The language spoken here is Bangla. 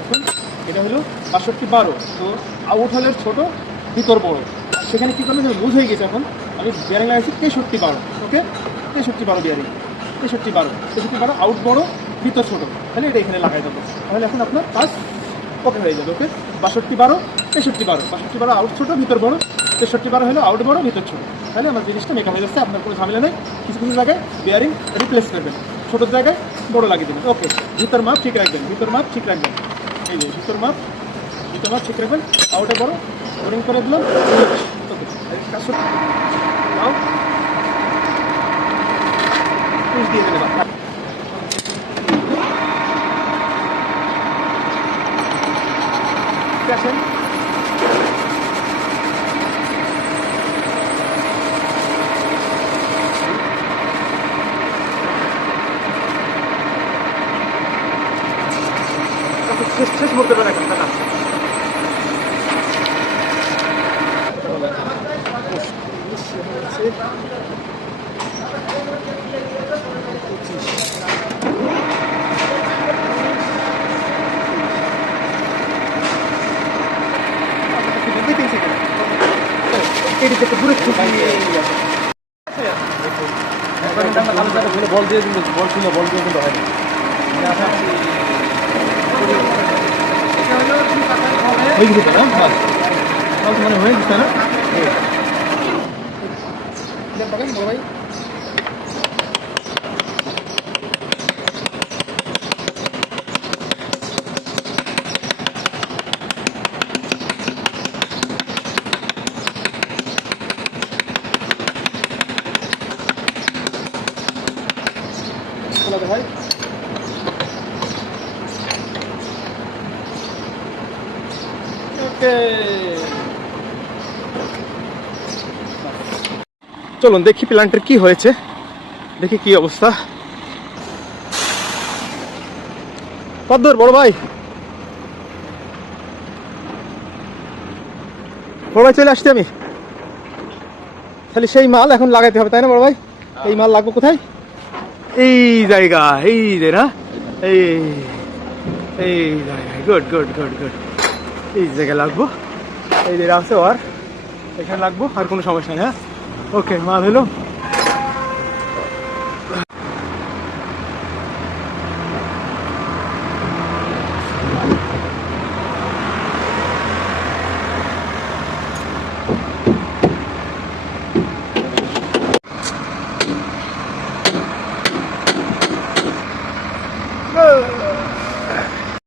এখন এটা হলো বাষট্টি বারো। তো আউট হলের ছোট, ভিতর বড়। সেখানে কী করলে লুজ হয়ে গেছে এখন। আমি বিয়ারিং লাগাইছি তেষট্টি বারো ওকে তেষট্টি বারো বিয়ারিং তেষট্টি বারো। তেষট্টি বারো, আউট বড়, ভিতর ছোট। তাহলে এটা এখানে লাগাই দেবো। তাহলে এখন আপনার কাজ ওকে হয়ে যাবে ওকে বাষট্টি বারো, তেষট্টি বারো। বাষট্টি বারো, আউট ছোটো, ভিতর বড়। তেষট্টি বারো হলো আউট বড়, ভিতর ছোটো। তাহলে আমার জিনিসটা মেকআপ হয়ে যাচ্ছে, আপনার কোনো ঝামেলা নেই। কিছু কিছু জায়গায় বিয়ারিং রিপ্লেস করবেন। ছোটোর জায়গায় বড় লাগিয়ে দেবেন। ওকে ভিতর মাপ ঠিক রাখবেন ভিতর মাপ ঠিক রাখবেন। এই যে ভিতর মাপ ভিতর মাপ ঠিক রাখবেন। আউটে বড় বোরিং করে দিলাম। দিয়ে দেবেন শেষ শেষ বলতে পারেন এখন দাদা বল দিয়ে বল ছিল বল দিয়ে কিন্তু হয়নি হয়ে গেছে না বাস বাস মানে হয়ে গেছে না ভাই খোলাতে ভাই ওকে। চলুন দেখি প্ল্যান্টের কি হয়েছে। দেখি কি অবস্থা। কদ্দূর বড় ভাই। বড় ভাই চলে আসছি আমি। তাহলে সেই মাল এখন লাগাইতে হবে তাই না বড় ভাই? এই মাল লাগবে কোথায়? এই জায়গা এই যে না? এই এই গুড গুড গুড গুড এই জায়গায় লাগবো। এই যে আছে আর এখানে লাগবো, আর কোনো সমস্যা নেই হ্যাঁ? ওকে মা হলো। Oh!